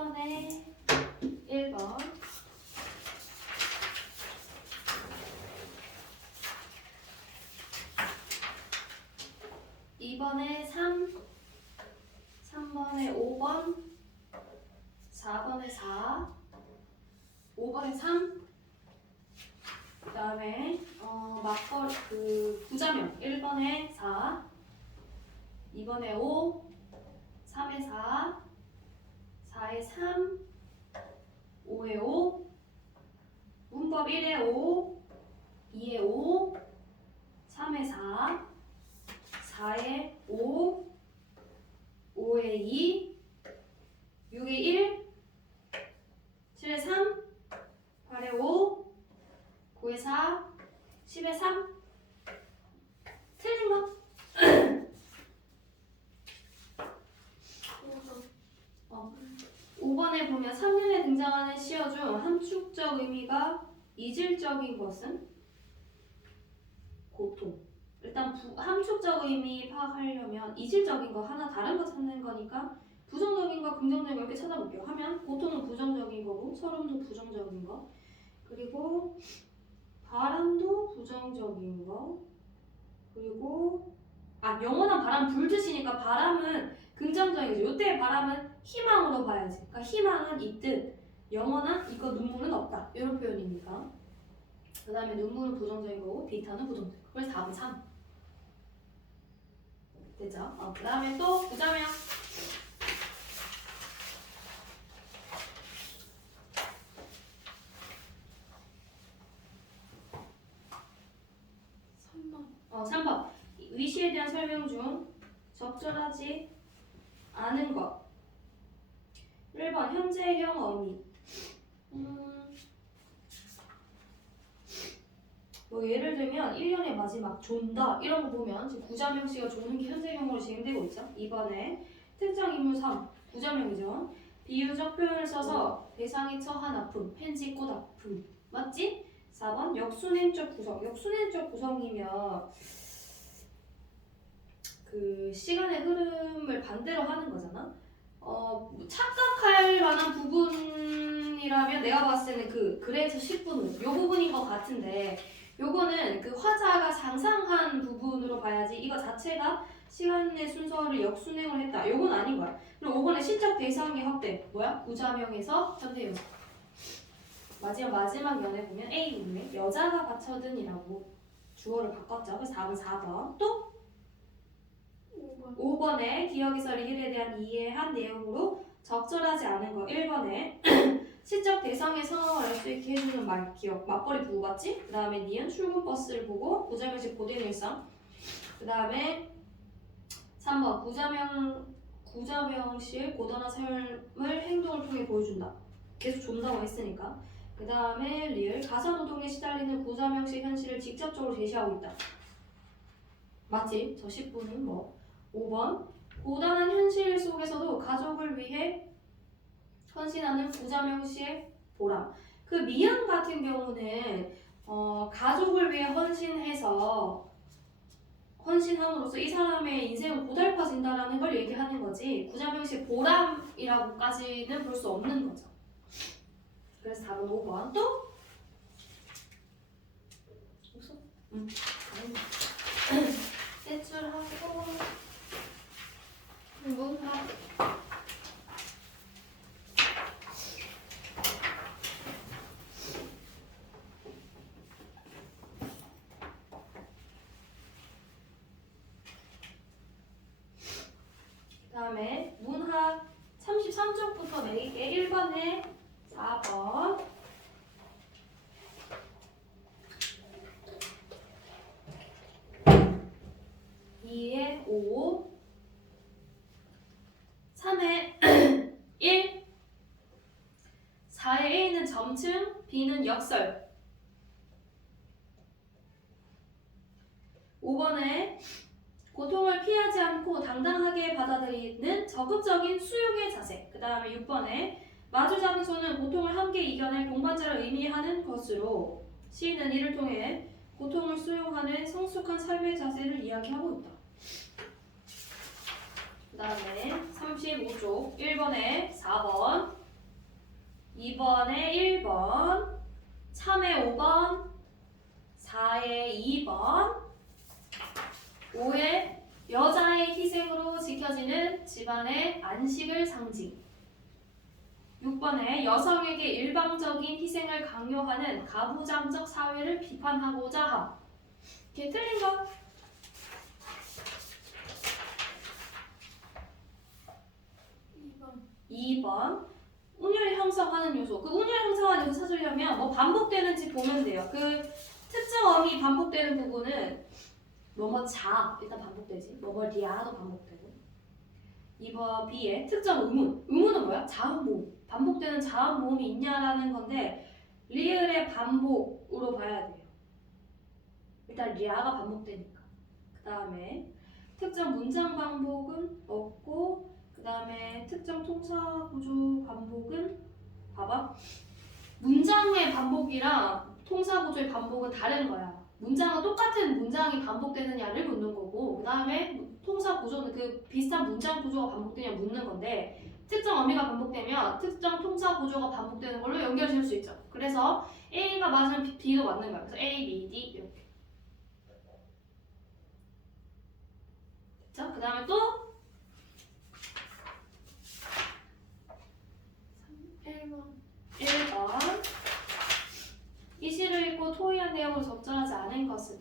1번에 1번 2번에 3, 3번에 5번, 4번에 4, 5번에 3, 그 다음에 맞벌이 부자명 1번에 4, 2번에 5, 3에 4, 4에 3, 5에 5, 문법 1에 5, 2에 5, 3에 4, 4에 5, 5에 2, 6에 1, 7에 3, 8에 5, 9에 4, 10에 3. 틀린 거? 5번에 보면 3년에 등장하는 시어 중 함축적 의미가 이질적인 것은 고통. 일단 함축적 의미 파악하려면 이질적인 거 하나 다른 거 찾는 거니까 부정적인 거, 긍정적인 거 이렇게 찾아볼게요. 하면 고통은 부정적인 거고 서름도 부정적인 거, 그리고 바람도 부정적인 거, 그리고 영원한 바람 불듯이니까 바람은 긍정적인 거죠. 이때 바람은 희망으로 봐야지. 그러니까 희망은 있듯 영원한 이거 눈물은 없다. 이런 표현이니까. 그 다음에 눈물은 부정적인 거고 비타는 부정적인 거. 그래서 답은 3. 되죠? 그 다음에 또 부자명. 어, 3번. 위시에 대한 설명 중 적절하지 않은 것. 1번 현재형 어미. 뭐 예를 들면 1년의 마지막 존다 이런 거 보면 지금 구자명시가 조는 게 현재형으로 진행되고 있죠. 2번에 특정 인물 3 구자명이죠. 비유적 표현을 써서 대상이 처한 아픔, 펜지 꽃 아픔 맞지? 4번 역순행적 구성. 역순행적 구성이면 그 시간의 흐름을 반대로 하는 거잖아. 착각할 만한 부분이라면 내가 봤을 때는 그래서 10분은 요 부분인 것 같은데 요거는 그 화자가 상상한 부분으로 봐야지 이거 자체가 시간의 순서를 역순행을 했다. 요건 아닌 거야. 그리고 5번에 시적 대상의 확대. 뭐야? 구자명에서 현대형. 마지막 연에 보면 A 부분에 여자가 받쳐든이라고 주어를 바꿨죠. 그래서 답은 4번. 또 5번에 기억에서 리을에 대한 이해한 내용으로 적절하지 않은 거. 1번에 시적 대상의 상황을 알 수 있게 해주는 말 기억. 맞벌이 부호 같지? 그 다음에 니은 출근 버스를 보고 구자명식 고된 일상. 그 다음에 3번 구자명식 고단한 삶을 행동을 통해 보여준다. 계속 존다고 했으니까. 그 다음에 리을 가사노동에 시달리는 구자명식 현실을 직접적으로 제시하고 있다. 맞지? 저 10분은 뭐 5번 고단한 현실 속에서도 가족을 위해 헌신하는 구자명씨의 보람. 그 미연 같은 경우는 가족을 위해 헌신함으로써 이 사람의 인생은 고달파진다라는 걸 얘기하는 거지 구자명씨의 보람이라고까지는 볼 수 없는 거죠. 그래서 답은 5번. 또? 없어? 응. 제출하고 문학. 다음에 문학 33쪽부터 내릴게. 1번에 4번 2에 5 3에 1 4에 A는 점층 B는 역설. 5번에 고통을 피하지 않고 당당하게 받아들이는 적극적인 수용의 자세. 그 다음에 6번에 마주 잡은 손은 고통을 함께 이겨낼 동반자를 의미하는 것으로 시인은 이를 통해 고통을 수용하는 성숙한 삶의 자세를 이야기하고 있다. 그 다음에 35쪽 1번에 4번 2번에 1번, 3에 5번, 4에 2번, 5에 여자의 희생으로 지켜지는 집안의 안식을 상징. 6번에 여성에게 일방적인 희생을 강요하는 가부장적 사회를 비판하고자 함. 이게 틀린 거? 2번. 운율 형성하는 요소. 그 운율 형성하는 요소 찾으려면 뭐 반복되는지 보면 돼요. 그 특정 어미 반복되는 부분은 뭐뭐 자 일단 반복되지. 뭐뭐 리아도 반복되고. 2번 B에 특정 의문. 의문은 뭐야? 자음 모음. 반복되는 자음 모음이 있냐라는 건데 리을의 반복으로 봐야 돼요. 일단 리아가 반복되니까. 그 다음에 특정 문장 반복은 없고, 그 다음에 특정 통사 구조 반복은 봐봐. 문장의 반복이랑 통사 구조의 반복은 다른 거야. 문장은 똑같은 문장이 반복되느냐를 묻는 거고, 그 다음에 통사 구조는 그 비슷한 문장 구조가 반복되냐 묻는 건데, 특정 어미가 반복되면 특정 통사 구조가 반복되는 걸로 연결 지을 수 있죠. 그래서 A가 맞으면 B도 맞는 거야. 그래서 A, B, D 이렇게. 됐죠? 그 다음에 또 1번. 이 시를 읽고 토의한 내용으로 적절하지 않은 것은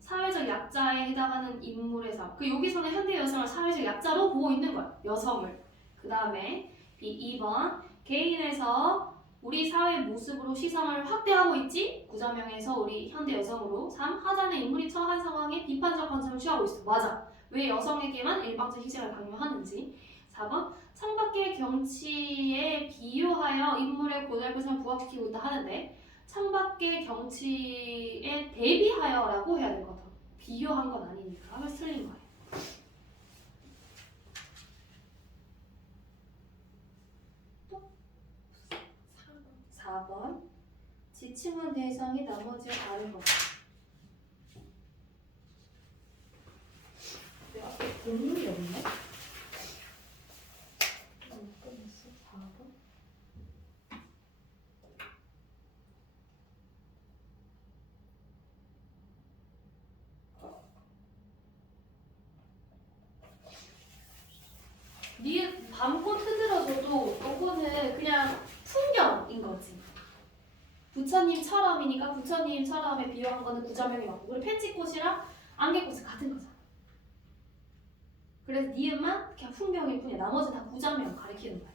사회적 약자에 해당하는 인물의 삶. 그 여기서는 현대 여성을 사회적 약자로 보고 있는 거야. 여성을. 그 다음에 2번. 개인에서 우리 사회 모습으로 시선을 확대하고 있지? 구자명에서 우리 현대 여성으로 3. 하자는 인물이 처한 상황에 비판적 관점을 취하고 있어. 맞아. 왜 여성에게만 일방적 희생을 강요하는지. 4번. 창밖의 경치에 비유하여 인물의 고달픈 부각시키고 있다 하는데 창밖의 경치에 대비하여라고 해야 될 것 같아. 비교한 건 아니니까. 그래서 틀린 거예요. 또 4번. 지칭은 대상이 나머지와 다른 것. 내 앞에 본문이 없네? 못 끝냈어? 4번? 니 밤꽃 흐드러져도 이거는 그냥 풍경인 거지. 부처님처럼이니까 부처님처럼에 비유한 거는 구자명이 맞고, 그리고 펜지꽃이랑 안개꽃은 같은 거잖아. 그래서 니은만 그냥 풍경일 뿐이야. 나머지는 다 구자명 가리키는 거야.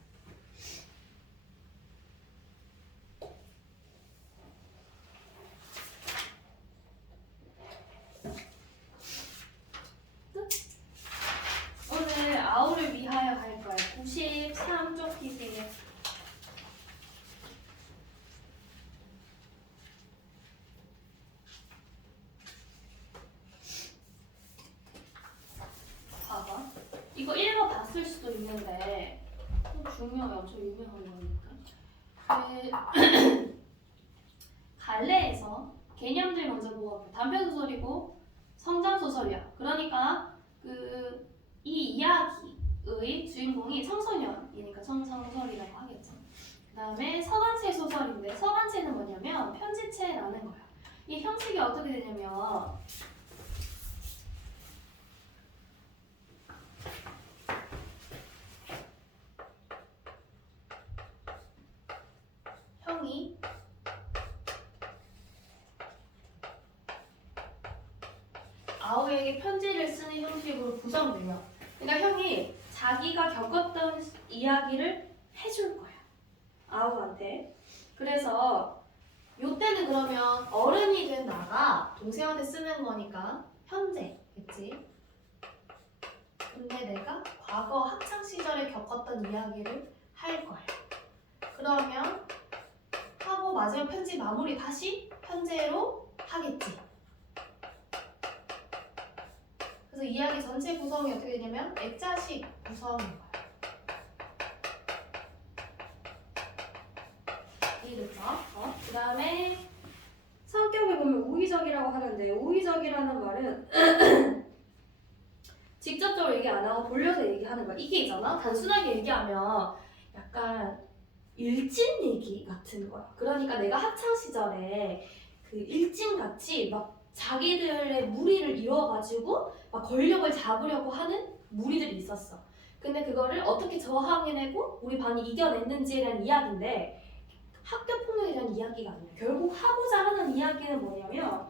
오늘 아우를 위하여 갈 거야. 93쪽 피세요. 봐봐. 이거 1번 봤을 수도 있는데 좀 중요해. 엄청 유명한 거니까. 갈래에서 개념들 먼저 보고 단편소설이고 성장소설이야. 그러니까 이 이야기의 주인공이 청소년이니까 청소설이라고 하겠죠. 그 다음에 서간체 소설인데 서간체는 뭐냐면 편지체라는 거야. 이 형식이 어떻게 되냐면 형이 아우에게 편지를 쓰는 형식으로 구성돼요. 그러니까 형이 자기가 겪었던 이야기를 해줄 거야. 아우한테. 그래서 요때는 그러면 어른이 된 나가 동생한테 쓰는 거니까 현재겠지. 근데 내가 과거 학창 시절에 겪었던 이야기를 할 거야. 그러면 하고 마지막 편지 마무리 다시 현재로 하겠지. 그래서 이야기 전체 구성이 어떻게 되냐면 액자식 구성인 거야. 이해됐죠? 그 다음에 성격을 보면 우의적이라고 하는데 우의적이라는 말은 직접적으로 얘기 안 하고 돌려서 얘기하는 거야. 이게 있잖아. 단순하게 얘기하면 약간 일진 얘기 같은 거야. 그러니까 내가 학창 시절에 그 일진같이 막 자기들의 무리를 이뤄가지고 막 권력을 잡으려고 하는 무리들이 있었어. 근데 그거를 어떻게 저항해내고 우리 반이 이겨냈는지에 대한 이야기인데 학교 폭력에 대한 이야기가 아니야. 결국 하고자 하는 이야기는 뭐냐면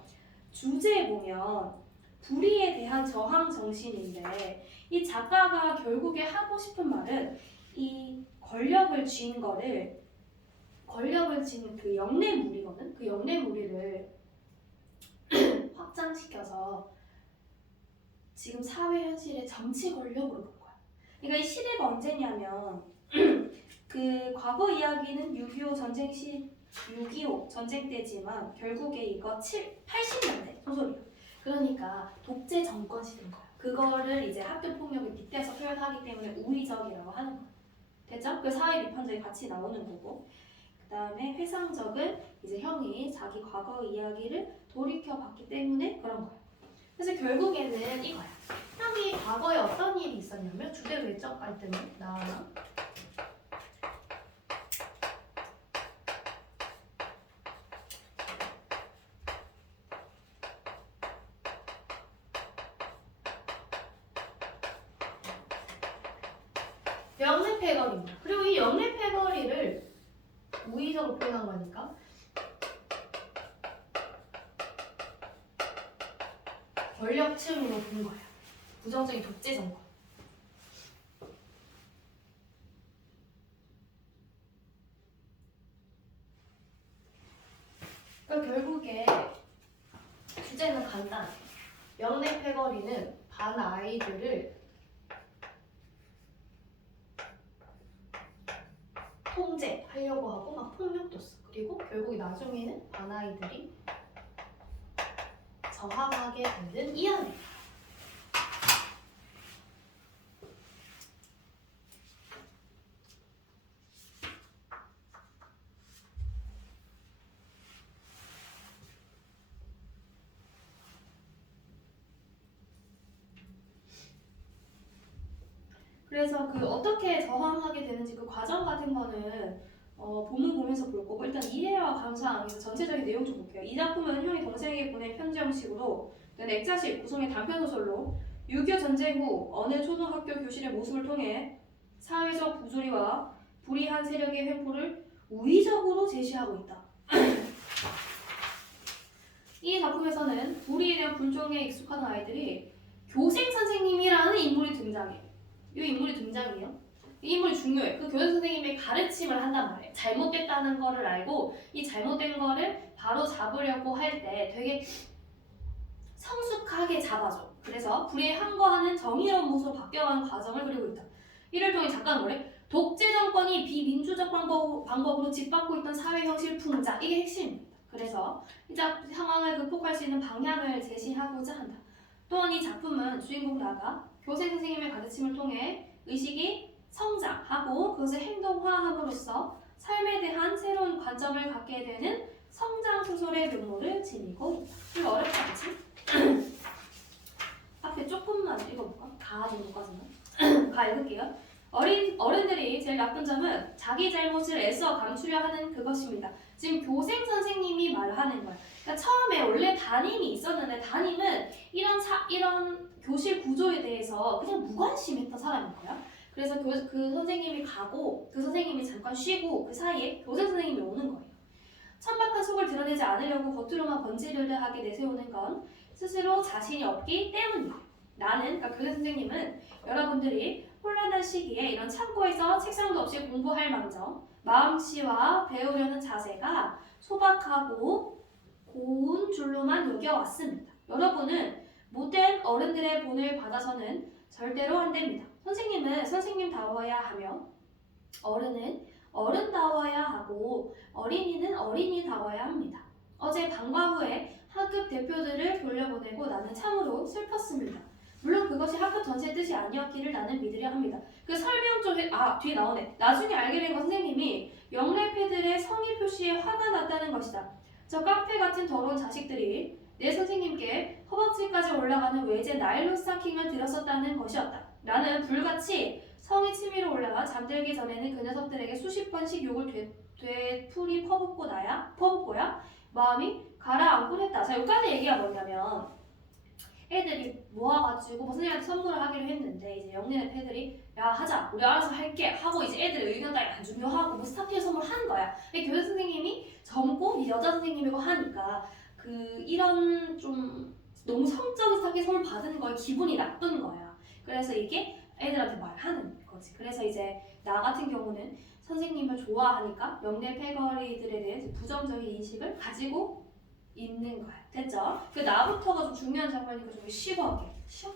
주제에 보면 불의에 대한 저항 정신인데 이 작가가 결국에 하고 싶은 말은 이 권력을 쥔 그 영내무리거든. 그 영내무리를 확장시켜서 지금 사회 현실의 정치 권력으로 본 거야. 그러니까 이 시대가 언제냐면 그 과거 이야기는 6.25 전쟁 시 6.25 전쟁 때지만 결국에 이거 80년대 소설이야. 그러니까 독재 정권 시대인 거야. 그거를 이제 학교 폭력에 빗대서 표현하기 때문에 우의적이라고 하는 거야. 됐죠? 그 사회 비판적이 같이 나오는 거고. 그 다음에 회상적은 이제 형이 자기 과거 이야기를 돌이켜봤기 때문에 그런 거야. 그래서 결국에는 이거야. 형이 과거에 어떤 일이 있었냐면 주대 외적 갈등이 나와나 영내 패거리입니다. 그리고 이 영내 패거리를 우의적으로 표현한 거니까 권력층으로 본 거야. 부정적인 독재 정권. 그러니까 결국에 주제는 간단해. 영내 패거리는 반 아이들을 통제하려고 하고 막 폭력도 써. 그리고 결국 나중에는 반 아이들이 저항하게 되는 이야기. 그래서 그 어떻게 저항하게 되는지 그 과정 같은 거는 본문 보면서 볼 거고 일단 이해와 감상에서 전체적인 내용 좀 볼게요. 이 작품은 형이 동생에게 보낸 편지 형식으로 액자식 구성의 단편 소설로 6.25 전쟁 후 어느 초등학교 교실의 모습을 통해 사회적 부조리와 불의한 세력의 횡포를 우의적으로 제시하고 있다. 이 작품에서는 불의에 대한 불종에 익숙한 아이들이 교생 선생님이라는 인물이 등장해. 이 인물이 등장해요. 이 인물이 중요해. 그 교생 선생님의 가르침을 한단 말이에요. 잘못됐다는 거를 알고 이 잘못된 거를 바로 잡으려고 할 때 되게 성숙하게 잡아줘. 그래서 불의에 항거하는 정의로운 모습으로 바뀌어가는 과정을 그리고 있다. 이를 통해 작가는 뭐래? 독재 정권이 비민주적 방법으로 짓밟고 있던 사회 형식 풍자. 이게 핵심입니다. 그래서 이 상황을 극복할 수 있는 방향을 제시하고자 한다. 또한 이 작품은 주인공 나가 교생 선생님의 가르침을 통해 의식이 성장하고 그것을 행동화함으로써 삶에 대한 새로운 관점을 갖게 되는 성장 소설의 면모를 지니고 있다. 이거 어렵지 않지? 앞에 조금만 읽어볼까? 다 정도까지는. 다 읽을게요. 어른들이 제일 나쁜 점은 자기 잘못을 애써 감추려 하는 그것입니다. 지금 교생 선생님이 말하는 거야. 그러니까 처음에 원래 담임이 있었는데 담임은 이런 교실 구조에 대해서 그냥 무관심했던 사람인 거야. 그래서 그 선생님이 가고 그 선생님이 잠깐 쉬고 그 사이에 교생 선생님이 오는 거예요. 천박한 속을 드러내지 않으려고 겉으로만 번지르르하게 내세우는 건 스스로 자신이 없기 때문이다. 나는, 그러니까 교생 선생님은 여러분들이 혼란한 시기에 이런 창고에서 책상도 없이 공부할 망정 마음씨와 배우려는 자세가 소박하고 고운 줄로만 여겨왔습니다. 여러분은 못된 어른들의 본을 받아서는 절대로 안 됩니다. 선생님은 선생님다워야 하며 어른은 어른다워야 하고 어린이는 어린이다워야 합니다. 어제 방과 후에 학급 대표들을 돌려보내고 나는 참으로 슬펐습니다. 물론 그것이 학급 전체의 뜻이 아니었기를 나는 믿으려 합니다. 그 설명 쪽에 뒤에 나오네. 나중에 알게 된 건 선생님이 영래패들의 성의 표시에 화가 났다는 것이다. 저 깡패 같은 더러운 자식들이 내 선생님께 허벅지까지 올라가는 외제 나일론 스타킹을 들었었다는 것이었다. 나는 불같이 성이 치밀어 올라가 잠들기 전에는 그 녀석들에게 수십 번씩 욕을 되풀이 퍼붓고야 마음이 가라앉곤 했다. 자, 여기까지 얘기가 뭐냐면 애들이 모아가지고 뭐 선생님한테 선물을 하기로 했는데 이제 영린의 패들이 야 하자 우리 알아서 할게 하고 이제 애들의 의견 따위 안 중요하고 뭐 스타필 선물 하는 거야. 근데 교장 선생님이 젊고 이 여자 선생님이고 하니까 그 이런 좀 너무 성적인 스타필 선물 받은 거에 기분이 나쁜 거야. 그래서 이게 애들한테 말하는 거지. 그래서 이제 나 같은 경우는 선생님을 좋아하니까 영린 패거리들에 대해 부정적인 인식을 가지고 있는 거야. 됐죠? 그 나부터가 좀 중요한 장면이니까 좀 쉬워. 쉬워?